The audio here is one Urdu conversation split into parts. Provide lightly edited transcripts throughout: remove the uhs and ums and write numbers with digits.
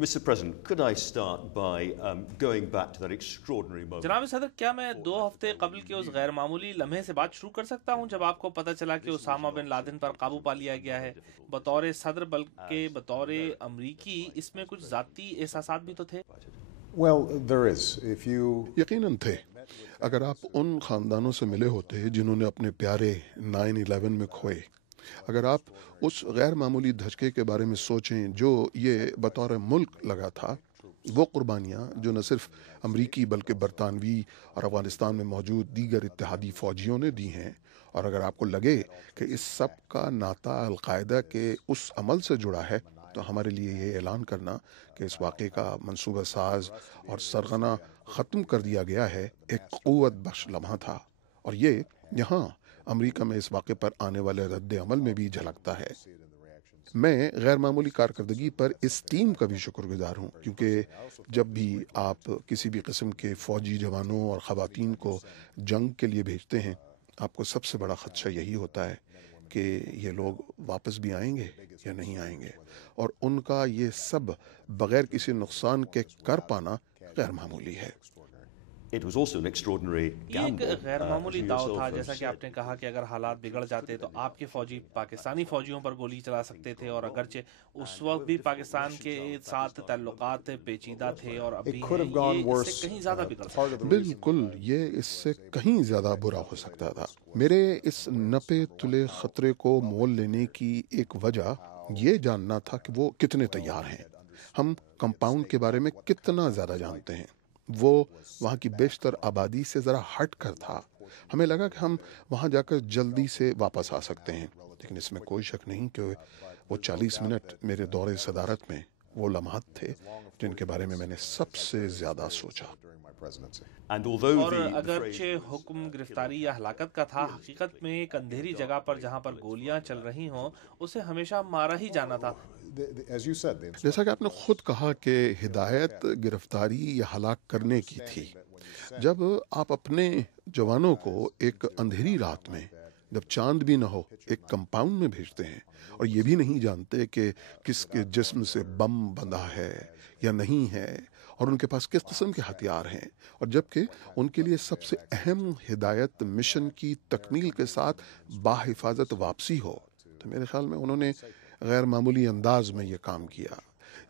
Mr. President, could I start by going back to that extraordinary moment? جناب صدر، کیا میں 2 ہفتے قبل کے اس غیر معمولی لمحے سے بات شروع کر سکتا ہوں جب آپ کو پتہ چلا کہ اسامہ بن لادن پر قابو پا لیا گیا ہے؟ بطور صدر بلکہ بطور امریکی اس میں کچھ ذاتی احساسات بھی تو تھے۔ Well, there is. If you یقیناً تھے۔ اگر آپ ان خاندانوں سے ملے ہوتے جنہوں نے اپنے پیارے 9/11 میں کھوئے، اگر آپ اس غیر معمولی دھچکے کے بارے میں سوچیں جو یہ بطور ملک لگا تھا، وہ قربانیاں جو نہ صرف امریکی بلکہ برطانوی اور افغانستان میں موجود دیگر اتحادی فوجیوں نے دی ہیں، اور اگر آپ کو لگے کہ اس سب کا ناطہ القاعدہ کے اس عمل سے جڑا ہے، تو ہمارے لیے یہ اعلان کرنا کہ اس واقعے کا منصوبہ ساز اور سرغنہ ختم کر دیا گیا ہے ایک قوت بخش لمحہ تھا، اور یہ یہاں امریکہ میں اس واقعے پر آنے والے رد عمل میں بھی جھلکتا ہے۔ میں غیر معمولی کارکردگی پر اس ٹیم کا بھی شکر گزار ہوں، کیونکہ جب بھی آپ کسی بھی قسم کے فوجی جوانوں اور خواتین کو جنگ کے لیے بھیجتے ہیں، آپ کو سب سے بڑا خدشہ یہی ہوتا ہے کہ یہ لوگ واپس بھی آئیں گے یا نہیں آئیں گے، اور ان کا یہ سب بغیر کسی نقصان کے کر پانا غیر معمولی ہے۔ It was also an extraordinary یہ ایک gamble. غیر معمولی as you داؤ yourself تھا، have جیسا کہ آپ said. نے کہا کہ اگر حالات بگڑ جاتے تو آپ کے فوجی پاکستانی فوجیوں پر گولی چلا سکتے تھے، اور اگرچہ اس وقت بھی پاکستان کے ساتھ تعلقات پیچیدہ تھے اور ابھی It could have gone یہ اس worse. سے کہیں زیادہ بگڑ سکتا Part of the reason بالکل، یہ اس سے کہیں زیادہ برا ہو سکتا تھا۔ میرے اس نپے تلے خطرے کو مول لینے کی ایک وجہ یہ جاننا تھا کہ وہ کتنے تیار ہیں، ہم کمپاؤنڈ کے بارے میں کتنا زیادہ جانتے ہیں۔ وہ وہاں کی بیشتر آبادی سے ذرا ہٹ کر تھا۔ ہمیں لگا کہ ہم وہاں جا کر جلدی سے واپس آ سکتے ہیں، لیکن اس میں کوئی شک نہیں کہ وہ 40 منٹ میرے دور صدارت میں وہ لمحات تھے جن کے بارے میں میں نے سب سے زیادہ سوچا۔ during my presidency. And although اور the phrase اگرچہ حکم گرفتاری یا ہلاکت کا تھا، حقیقت میں ایک اندھیری جگہ پر جہاں پر گولیاں چل رہی ہوں اسے ہمیشہ مارا ہی جانا تھا۔ As you said, the جیسا کہ آپ نے خود کہا کہ ہدایت گرفتاری یا ہلاک کرنے کی تھی۔ جب آپ اپنے جوانوں کو ایک اندھیری رات میں، جب چاند بھی نہ ہو، ایک کمپاؤنڈ میں بھیجتے ہیں اور یہ بھی نہیں جانتے کہ کس کے جسم سے بم بندھا ہے یا نہیں ہے، اور ان کے پاس کس قسم کے ہتھیار ہیں، اور جبکہ ان کے لیے سب سے اہم ہدایت مشن کی تکمیل کے ساتھ باحفاظت واپسی ہو، تو میرے خیال میں انہوں نے غیر معمولی انداز میں یہ کام کیا۔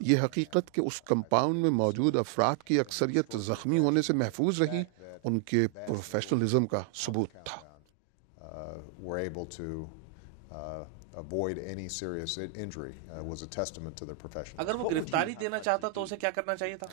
یہ حقیقت کہ اس کمپاؤنڈ میں موجود افراد کی اکثریت زخمی ہونے سے محفوظ رہی، ان کے پروفیشنلزم کا ثبوت تھا۔ were able to avoid any serious injury was a testament to their professionalism. اگر وہ گرفتاری دینا چاہتا تو اسے کیا کرنا چاہیے تھا؟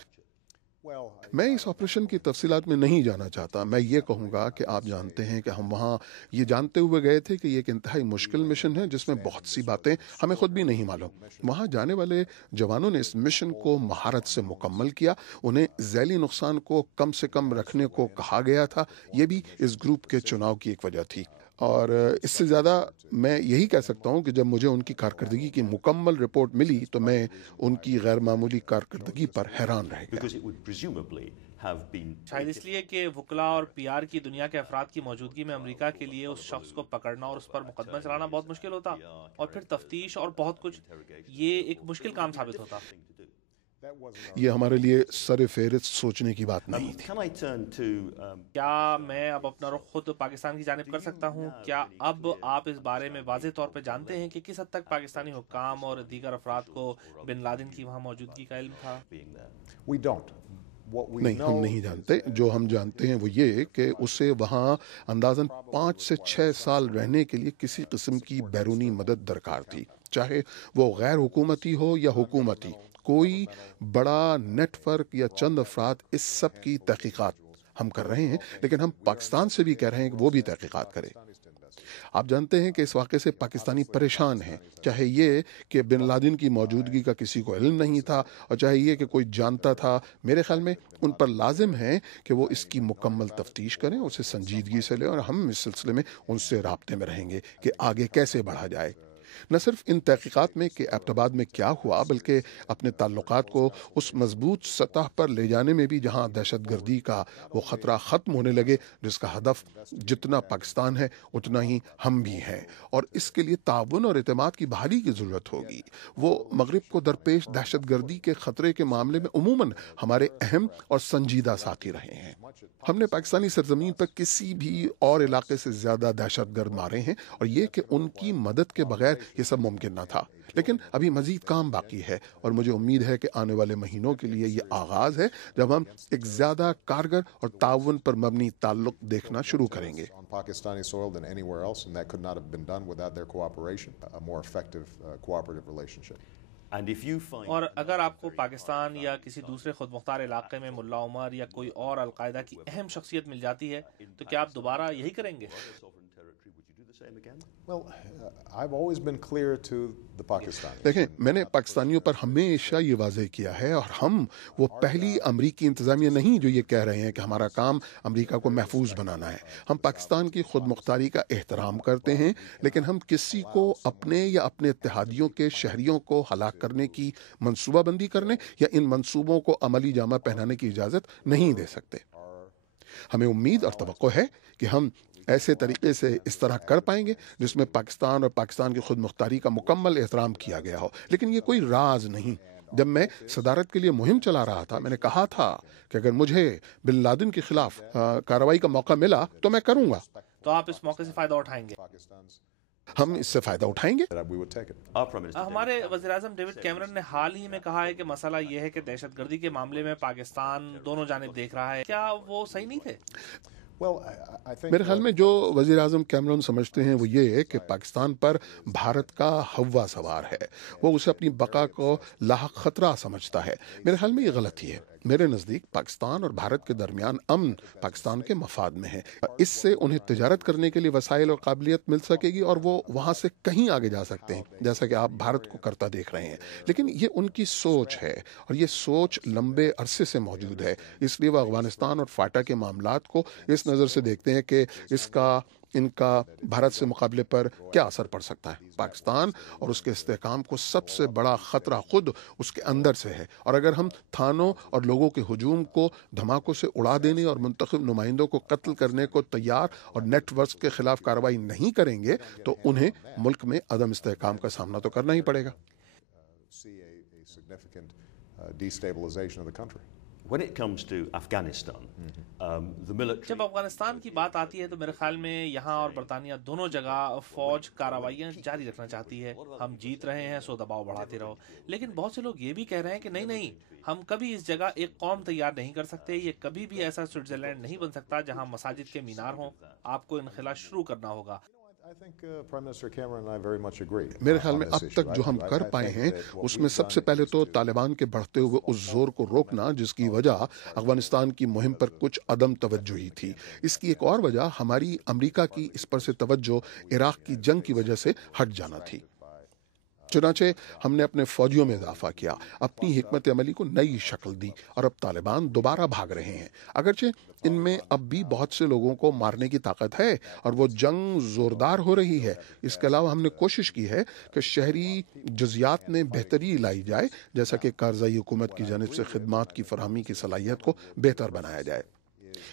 Well, میں اس آپریشن کی تفصیلات میں نہیں جانا چاہتا۔ میں یہ کہوں گا کہ آپ جانتے ہیں کہ ہم وہاں یہ جانتے ہوئے گئے تھے کہ یہ ایک انتہائی مشکل مشن ہے جس میں بہت سی باتیں ہمیں خود بھی نہیں معلوم۔ وہاں جانے والے جوانوں نے اس مشن کو مہارت سے مکمل کیا، انہیں ذیلی نقصان کو کم سے کم رکھنے کو کہا گیا تھا۔ یہ بھی اس گروپ کے چناؤ کی ایک وجہ تھی، اور اس سے زیادہ میں یہی کہہ سکتا ہوں کہ جب مجھے ان کی کارکردگی کی مکمل رپورٹ ملی تو میں ان کی غیر معمولی کارکردگی پر حیران رہ گیا۔ because it would presumably have been شاید اس لیے کہ وکلا اور پی آر کی دنیا کے افراد کی موجودگی میں امریکہ کے لیے اس شخص کو پکڑنا اور اس پر مقدمہ چلانا بہت مشکل ہوتا، اور پھر تفتیش اور بہت کچھ، یہ ایک مشکل کام ثابت ہوتا۔ یہ ہمارے لیے سر فہرست سوچنے کی بات نہیں تھی۔ Can I turn to کیا میں اب اپنا رخ خود پاکستان کی جانب کر سکتا ہوں؟ کیا اب آپ اس بارے میں واضح طور پہ جانتے ہیں کہ کس حد تک پاکستانی حکام اور دیگر افراد کو بن لادن کی وہاں موجودگی کا علم تھا؟ being there? we don't. What we نہیں، know ہم نہیں جانتے۔ جو ہم جانتے ہیں وہ یہ کہ اسے وہاں اندازاً 5 سے 6 سال رہنے کے لیے کسی قسم کی بیرونی مدد درکار تھی، چاہے وہ غیر حکومتی ہو یا حکومتی۔ کوئی بڑا نیٹ ورک یا چند افراد اس سب کی تحقیقات ہم کر رہے ہیں، لیکن ہم پاکستان سے بھی کہہ رہے ہیں کہ وہ بھی تحقیقات کرے۔ آپ جانتے ہیں کہ اس واقعے سے پاکستانی پریشان ہیں، چاہے یہ کہ بن لادن کی موجودگی کا کسی کو علم نہیں تھا، اور چاہے یہ کہ کوئی جانتا تھا۔ میرے خیال میں ان پر لازم ہے کہ وہ اس کی مکمل تفتیش کریں، اسے سنجیدگی سے لیں، اور ہم اس سلسلے میں ان سے رابطے میں رہیں گے کہ آگے کیسے بڑھا جائے۔ نہ صرف ان تحقیقات میں کہ ایبٹ میں کیا ہوا، بلکہ اپنے تعلقات کو اس مضبوط سطح پر لے جانے میں بھی جہاں دہشت گردی کا وہ خطرہ ختم ہونے لگے جس کا ہدف جتنا پاکستان ہے اتنا ہی ہم بھی ہیں، اور اس کے لیے تعاون اور اعتماد کی بحالی کی ضرورت ہوگی۔ وہ مغرب کو درپیش دہشت گردی کے خطرے کے معاملے میں عموماً ہمارے اہم اور سنجیدہ ساتھی رہے ہیں۔ ہم نے پاکستانی سرزمین پر کسی بھی اور علاقے سے زیادہ دہشت گرد مارے ہیں، اور یہ کہ ان کی مدد کے بغیر یہ سب ممکن نہ تھا، لیکن ابھی مزید کام باقی ہے، اور مجھے امید ہے کہ آنے والے مہینوں کے لیے یہ آغاز ہے جب ہم ایک زیادہ کارگر اور تعاون پر مبنی تعلق دیکھنا شروع کریں گے۔ On Pakistani soil than anywhere else, and that could not have been done without their cooperation, a more effective cooperative relationship. And if you find اور اگر آپ کو پاکستان یا کسی دوسرے خود مختار علاقے میں ملا عمر یا کوئی اور القاعدہ کی اہم شخصیت مل جاتی ہے تو کیا آپ دوبارہ یہی کریں گے؟ sovereign territory, would you do the same again? Well, I've always been clear to the Pakistanis. دیکھیں، میں نے پاکستانیوں پر ہمیشہ یہ واضح کیا ہے، اور ہم وہ پہلی امریکی انتظامیہ نہیں جو یہ کہہ رہے ہیں کہ ہمارا کام امریکہ کو محفوظ بنانا ہے۔ ہم پاکستان کی خود مختاری کا احترام کرتے ہیں، لیکن ہم کسی کو اپنے یا اپنے اتحادیوں کے شہریوں کو ہلاک کرنے کی منصوبہ بندی کرنے یا ان منصوبوں کو عملی جامہ پہنانے کی اجازت نہیں دے سکتے۔ ہمیں امید اور توقع ہے کہ ہم ایسے طریقے سے اس طرح کر پائیں گے جس میں پاکستان اور پاکستان کی خود مختاری کا مکمل احترام کیا گیا ہو، لیکن یہ کوئی راز نہیں۔ جب میں صدارت کے لیے مہم چلا رہا تھا، میں نے کہا تھا کہ اگر مجھے بن لادن کے خلاف کارروائی کا موقع ملا تو میں کروں گا۔ تو آپ اس موقع سے فائدہ اٹھائیں گے؟ ہم اس سے فائدہ اٹھائیں گے۔ We would take it. Our Prime Minister ہمارے وزیر اعظم ڈیوڈ کیمرن نے حال ہی میں کہا ہے کہ مسئلہ یہ ہے کہ دہشت گردی کے معاملے میں پاکستان دونوں جانب دیکھ رہا ہے، کیا وہ صحیح نہیں تھے؟ Well, I think میرے خیال میں جو وزیر اعظم کیمرون سمجھتے ہیں وہ یہ ہے کہ پاکستان پر بھارت کا ہوا سوار ہے، وہ اسے اپنی بقا کو لاحق خطرہ سمجھتا ہے۔ میرے خیال میں یہ غلطی ہے۔ میرے نزدیک پاکستان اور بھارت کے درمیان امن پاکستان کے مفاد میں ہے، اس سے انہیں تجارت کرنے کے لیے وسائل اور قابلیت مل سکے گی، اور وہ وہاں سے کہیں آگے جا سکتے ہیں جیسا کہ آپ بھارت کو کرتا دیکھ رہے ہیں۔ لیکن یہ ان کی سوچ ہے، اور یہ سوچ لمبے عرصے سے موجود ہے، اس لیے وہ افغانستان اور فاٹا کے معاملات کو اس نظر سے دیکھتے ہیں کہ ان کا بھارت سے مقابلے پر کیا اثر پڑ سکتا ہے۔ پاکستان اور اس کے استحکام کو سب سے بڑا خطرہ خود اس کے اندر سے ہے، اور اگر ہم تھانوں اور لوگوں کے ہجوم کو دھماکوں سے اڑا دینے اور منتخب نمائندوں کو قتل کرنے کو تیار اور نیٹ ورکس کے خلاف کارروائی نہیں کریں گے تو انہیں ملک میں عدم استحکام کا سامنا تو کرنا ہی پڑے گا۔ see a significant destabilization of the country. When it comes to Afghanistan, the military جب افغانستان کی بات آتی ہے تو میرے خیال میں یہاں اور برطانیہ دونوں جگہ فوج کارروائیاں جاری رکھنا چاہتی ہے۔ ہم جیت رہے ہیں سو دباؤ بڑھاتے رہو، لیکن بہت سے لوگ یہ بھی کہہ رہے ہیں کہ نہیں، ہم کبھی اس جگہ ایک قوم تیار نہیں کر سکتے، یہ کبھی بھی ایسا سوئٹزرلینڈ نہیں بن سکتا جہاں مساجد کے مینار ہوں، آپ کو انخلا شروع کرنا ہوگا۔ I think Prime Minister Cameron and I very much agree. میرے خیال میں on اب this issue. تک جو ہم I کر think پائے ہیں that what اس میں we've سب سے done پہلے is تو طالبان کے بڑھتے ہوئے اس زور کو روکنا جس کی وجہ افغانستان کی مہم پر کچھ عدم توجہی تھی۔ اس کی ایک اور وجہ ہماری امریکہ کی اس پر سے توجہ عراق کی جنگ کی وجہ سے ہٹ جانا تھی۔ چنانچہ ہم نے اپنے فوجیوں میں اضافہ کیا، اپنی حکمت عملی کو نئی شکل دی، اور اب طالبان دوبارہ بھاگ رہے ہیں۔ اگرچہ ان میں اب بھی بہت سے لوگوں کو مارنے کی طاقت ہے اور وہ جنگ زوردار ہو رہی ہے، اس کے علاوہ ہم نے کوشش کی ہے کہ شہری جزیات میں بہتری لائی جائے، جیسا کہ کارروائی حکومت کی جانب سے خدمات کی فراہمی کی صلاحیت کو بہتر بنایا جائے۔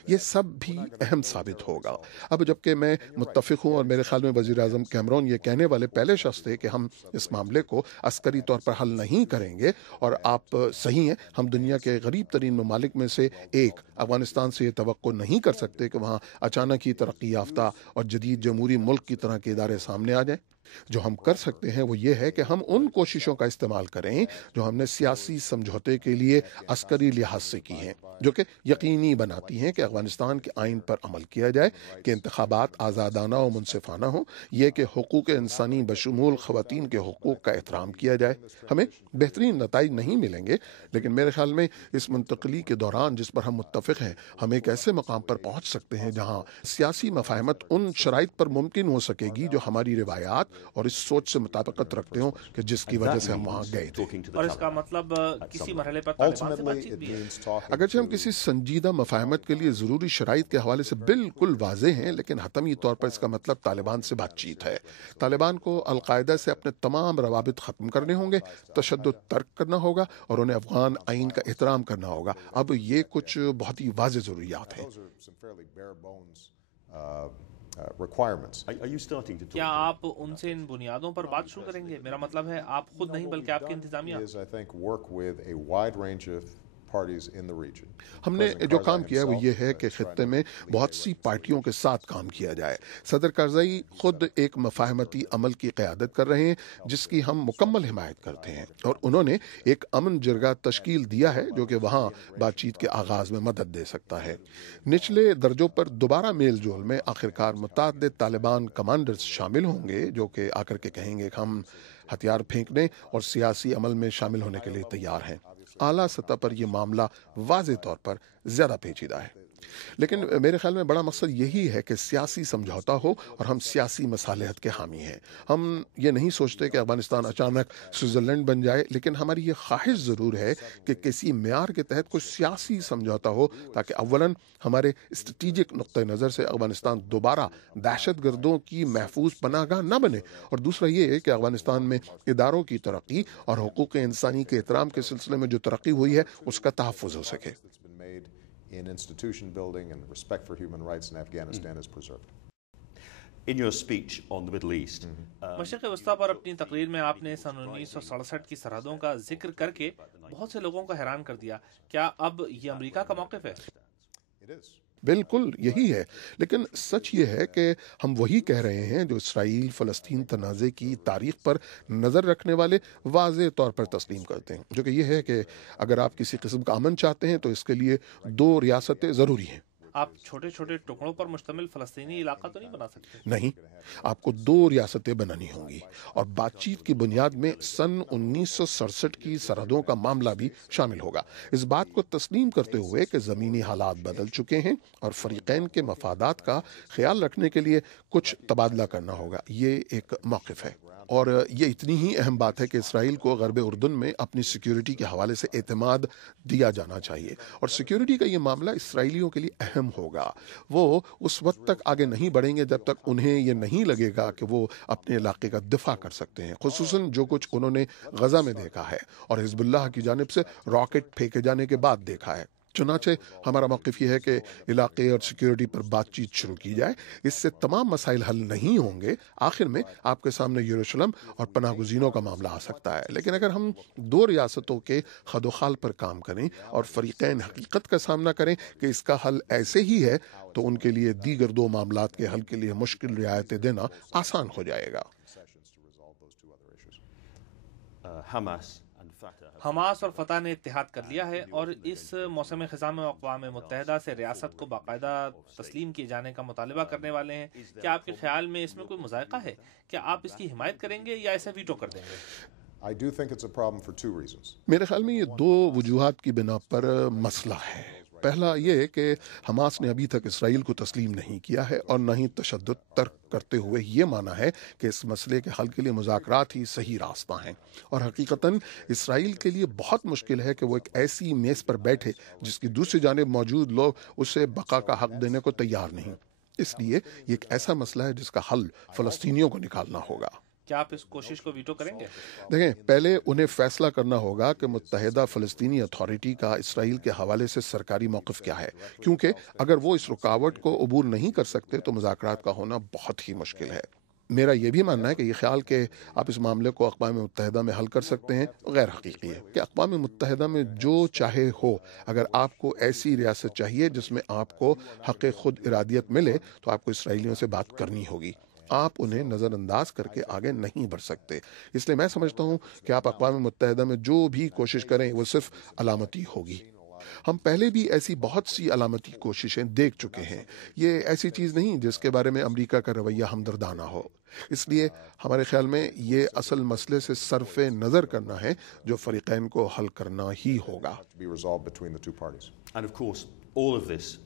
یہ سب بھی اہم ثابت ہوگا۔ اب جبکہ میں متفق ہوں، اور میرے خیال میں وزیر اعظم کیمرون یہ کہنے والے پہلے شخص تھے کہ ہم اس معاملے کو عسکری طور پر حل نہیں کریں گے، اور آپ صحیح ہیں، ہم دنیا کے غریب ترین ممالک میں سے ایک افغانستان سے یہ توقع نہیں کر سکتے کہ وہاں اچانک ہی ترقی یافتہ اور جدید جمہوری ملک کی طرح کے ادارے سامنے آ جائیں۔ جو ہم کر سکتے ہیں وہ یہ ہے کہ ہم ان کوششوں کا استعمال کریں جو ہم نے سیاسی سمجھوتے کے لیے عسکری لحاظ سے کی ہیں، جو کہ یقینی بناتی ہیں کہ افغانستان کے آئین پر عمل کیا جائے، کہ انتخابات آزادانہ و منصفانہ ہوں، یہ کہ حقوق انسانی بشمول خواتین کے حقوق کا احترام کیا جائے۔ ہمیں بہترین نتائج نہیں ملیں گے، لیکن میرے خیال میں اس منتقلی کے دوران جس پر ہم متفق ہیں، ہم ایک ایسے مقام پر پہنچ سکتے ہیں جہاں سیاسی مفاہمت ان شرائط پر ممکن ہو سکے گی جو ہماری روایات اور اس سوچ سے مطابقت رکھتے ہوں کہ جس کی وجہ سے ہم وہاں گئے تھے. اور اس کا مطلب کسی مرحلے پر طالبان سے بات چیت بھی ہے. اگرچہ ہم کسی سنجیدہ مفاہمت کے لیے ضروری شرائط کے حوالے سے بالکل واضح ہیں، لیکن حتمی طور پر اس کا مطلب طالبان سے بات چیت ہے. طالبان کو القاعدہ سے اپنے تمام روابط ختم کرنے ہوں گے، تشدد ترک کرنا ہوگا اور انہیں افغان آئین کا احترام کرنا ہوگا. اب یہ کچھ بہت ہی واضح ضروریات ہیں. کیا آپ ان سے ان بنیادوں پر بات شروع کریں گے؟ میرا مطلب ہے آپ خود نہیں بلکہ آپ کی انتظامیہ. ہم نے جو کام کیا ہے وہ یہ ہے کہ خطے میں بہت سی پارٹیوں کے ساتھ کام کیا جائے. صدر کارزائی خود ایک مفاہمتی عمل کی قیادت کر رہے ہیں جس کی ہم مکمل حمایت کرتے ہیں، اور انہوں نے ایک امن جرگہ تشکیل دیا ہے جو کہ وہاں بات چیت کے آغاز میں مدد دے سکتا ہے. نچلے درجوں پر دوبارہ میل جول میں آخرکار متعدد طالبان کمانڈرز شامل ہوں گے جو کہ آ کر کے کہیں گے کہ ہم ہتھیار پھینکنے اور سیاسی عمل میں شامل ہونے کے لیے تیار ہیں. اعلیٰ سطح پر یہ معاملہ واضح طور پر زیادہ پیچیدہ ہے، لیکن میرے خیال میں بڑا مقصد یہی ہے کہ سیاسی سمجھوتا ہو اور ہم سیاسی مصالحت کے حامی ہیں. ہم یہ نہیں سوچتے کہ افغانستان اچانک سوئٹزرلینڈ بن جائے، لیکن ہماری یہ خواہش ضرور ہے کہ کسی معیار کے تحت کچھ سیاسی سمجھوتا ہو تاکہ اولاً ہمارے اسٹریٹجک نقطہ نظر سے افغانستان دوبارہ دہشت گردوں کی محفوظ پناہ گاہ نہ بنے، اور دوسرا یہ ہے کہ افغانستان میں اداروں کی ترقی اور حقوق انسانی کے احترام کے سلسلے میں جو ترقی ہوئی ہے اس کا تحفظ ہو سکے. in institution building and respect for human rights in Afghanistan is preserved. In your speech on the Middle East, مشرق وسطیٰ پر اپنی تقریر میں آپ نے سن 1967 کی سرحدوں کا ذکر کر کے بہت سے لوگوں کو حیران کر دیا. کیا اب یہ امریکہ کا موقف ہے؟ بالکل یہی ہے، لیکن سچ یہ ہے کہ ہم وہی کہہ رہے ہیں جو اسرائیل فلسطین تنازع کی تاریخ پر نظر رکھنے والے واضح طور پر تسلیم کرتے ہیں، جو کہ یہ ہے کہ اگر آپ کسی قسم کا امن چاہتے ہیں تو اس کے لیے 2 ریاستیں ضروری ہیں. آپ چھوٹے چھوٹے ٹکڑوں پر مشتمل فلسطینی علاقہ تو نہیں بنا سکتے؟ نہیں، آپ کو 2 ریاستیں بنانی ہوں گی، اور بات چیت کی بنیاد میں سن 1967 کی سرحدوں کا معاملہ بھی شامل ہوگا. اس بات کو تسلیم کرتے ہوئے کہ زمینی حالات بدل چکے ہیں اور فریقین کے مفادات کا خیال رکھنے کے لیے کچھ تبادلہ کرنا ہوگا. یہ ایک موقف ہے، اور یہ اتنی ہی اہم بات ہے کہ اسرائیل کو غرب اردن میں اپنی سیکیورٹی کے حوالے سے اعتماد دیا جانا چاہیے، اور سیکیورٹی کا یہ معاملہ اسرائیلیوں کے لیے اہم ہوگا. وہ اس وقت تک آگے نہیں بڑھیں گے جب تک انہیں یہ نہیں لگے گا کہ وہ اپنے علاقے کا دفاع کر سکتے ہیں، خصوصاً جو کچھ انہوں نے غزہ میں دیکھا ہے اور حزب اللہ کی جانب سے راکٹ پھینکے جانے کے بعد دیکھا ہے. چنانچہ ہمارا موقف یہ ہے کہ علاقے اور سیکیورٹی پر بات چیت شروع کی جائے. اس سے تمام مسائل حل نہیں ہوں گے. آخر میں آپ کے سامنے یروشلم اور پناہ گزینوں کا معاملہ آ سکتا ہے، لیکن اگر ہم 2 ریاستوں کے خد و خال پر کام کریں اور فریقین حقیقت کا سامنا کریں کہ اس کا حل ایسے ہی ہے، تو ان کے لیے دیگر 2 معاملات کے حل کے لیے مشکل رعایتیں دینا آسان ہو جائے گا. حماس اور فتح نے اتحاد کر لیا ہے، اور اس موسم خزاں میں اقوام متحدہ سے ریاست کو باقاعدہ تسلیم کیے جانے کا مطالبہ کرنے والے ہیں. کیا آپ کے خیال میں اس میں کوئی مذائقہ ہے؟ کیا آپ اس کی حمایت کریں گے یا اسے ویٹو کر دیں گے؟ I do think it's a problem for 2 reasons. میرے خیال میں یہ 2 وجوہات کی بنا پر مسئلہ ہے. پہلا یہ کہ حماس نے ابھی تک اسرائیل کو تسلیم نہیں کیا ہے اور نہ ہی تشدد ترک کرتے ہوئے یہ مانا ہے کہ اس مسئلے کے حل کے لیے مذاکرات ہی صحیح راستہ ہیں. اور حقیقتاً اسرائیل کے لیے بہت مشکل ہے کہ وہ ایک ایسی میز پر بیٹھے جس کی دوسری جانب موجود لوگ اسے بقا کا حق دینے کو تیار نہیں. اس لیے یہ ایک ایسا مسئلہ ہے جس کا حل فلسطینیوں کو نکالنا ہوگا. کیا آپ اس کوشش کو ویٹو کریں گے؟ دیکھیں، پہلے انہیں فیصلہ کرنا ہوگا کہ متحدہ فلسطینی اتھارٹی کا اسرائیل کے حوالے سے سرکاری موقف کیا ہے، کیونکہ اگر وہ اس رکاوٹ کو عبور نہیں کر سکتے تو مذاکرات کا ہونا بہت ہی مشکل ہے. میرا یہ بھی ماننا ہے کہ یہ خیال کہ آپ اس معاملے کو اقوام متحدہ میں حل کر سکتے ہیں غیر حقیقی ہے. کہ اقوام متحدہ میں جو چاہے ہو، اگر آپ کو ایسی ریاست چاہیے جس میں آپ کو حق خود ارادیت ملے تو آپ کو اسرائیلیوں سے بات کرنی ہوگی. آپ انہیں نظر انداز کر کے آگے نہیں بڑھ سکتے. اس لیے میں سمجھتا ہوں کہ آپ اقوام متحدہ میں جو بھی کوشش کریں وہ صرف علامتی ہوگی. ہم پہلے بھی ایسی بہت سی علامتی کوششیں دیکھ چکے ہیں. یہ ایسی چیز نہیں جس کے بارے میں امریکہ کا رویہ ہمدردانہ ہو. اس لیے ہمارے خیال میں یہ اصل مسئلے سے صرف نظر کرنا ہے جو فریقین کو حل کرنا ہی ہوگا. And of course, all of this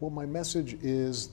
Well, my message is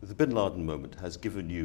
The Bin Laden moment has given you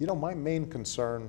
You know, my main concern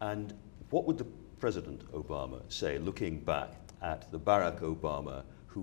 And what would the President Obama say looking back at the Barack Obama who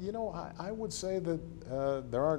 You know, I would say that there are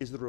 Is there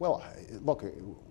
well, look,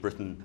Britain,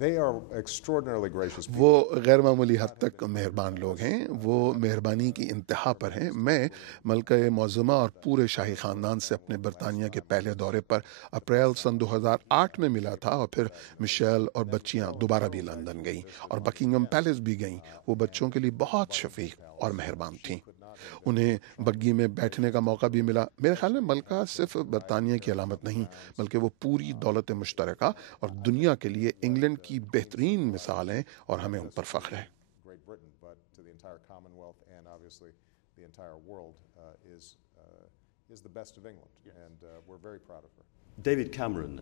They are extraordinarily gracious people. وہ غیر معمولی حد تک مہربان لوگ ہیں، وہ مہربانی کی انتہا پر ہیں۔ میں ملکہ معظمہ اور پورے شاہی خاندان سے اپنے برطانیہ کے پہلے دورے پر اپریل سن 2008 میں ملا تھا، اور پھر مشیل اور بچیاں دوبارہ بھی لندن گئیں اور بکنگم پیلس بھی گئیں۔ وہ بچوں کے لیے بہت شفیق اور مہربان تھیں۔ انہیں بگی میں بیٹھنے کا موقع بھی ملا۔ میرے خیال میں ملکہ صرف برطانیہ کی علامت نہیں، بلکہ وہ پوری دولت مشترکہ اور دنیا کے لیے انگلینڈ کی بہترین مثال ہیں، اور ہمیں ان پر فخر ہے۔ Great Britain, but to the entire Commonwealth and obviously the entire world is the best of England, and we're very proud of her. David Cameron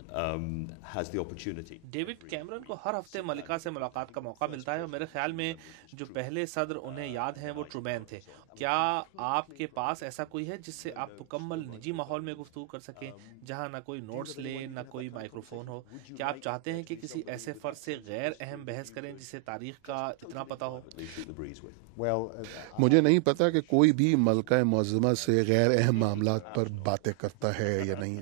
has the opportunity. David Cameron کو ہر ہفتے ملکہ سے ملاقات کا موقع ملتا ہے، اور میرے خیال میں جو پہلے صدر انہیں یاد ہیں وہ ٹرومین تھے۔ کیا آپ کے پاس ایسا کوئی ہے جس سے آپ مکمل نجی ماحول میں گفتگو کر سکیں، جہاں نہ کوئی نوٹس لے نہ کوئی مائکرو فون ہو؟ کیا آپ چاہتے ہیں کہ کسی ایسے فرد سے غیر اہم بحث کریں جسے تاریخ کا اتنا پتہ ہو؟ Well, مجھے نہیں پتا کہ کوئی بھی ملکہ معظمہ سے غیر اہم معاملات پر باتیں کرتا ہے یا نہیں،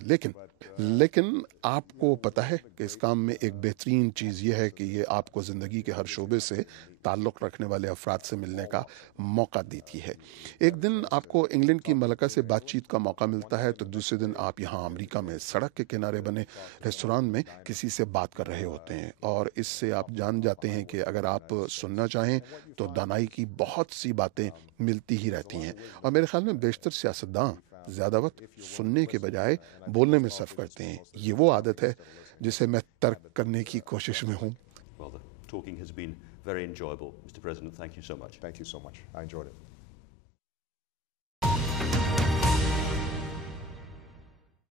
لیکن آپ کو پتا ہے کہ اس کام میں ایک بہترین چیز یہ ہے کہ یہ آپ کو زندگی کے ہر شعبے سے تعلق رکھنے والے افراد سے ملنے کا موقع دیتی ہے۔ ایک دن آپ کو انگلینڈ کی ملکہ سے بات چیت کا موقع ملتا ہے، تو دوسرے دن آپ یہاں امریکہ میں سڑک کے کنارے بنے ریسٹوران میں کسی سے بات کر رہے ہوتے ہیں، اور اس سے آپ جان جاتے ہیں کہ اگر آپ سننا چاہیں تو دانائی کی بہت سی باتیں ملتی ہی رہتی ہیں۔ اور میرے خیال میں بیشتر سیاستداں زیادہ وقت سننے کے بجائے بولنے میں صرف کرتے ہیں۔ یہ وہ عادت ہے جسے میں ترک کرنے کی کوشش میں ہوں۔ Well, the talking has been very enjoyable. Mr. President, thank you so much. thank you so much. I enjoyed it.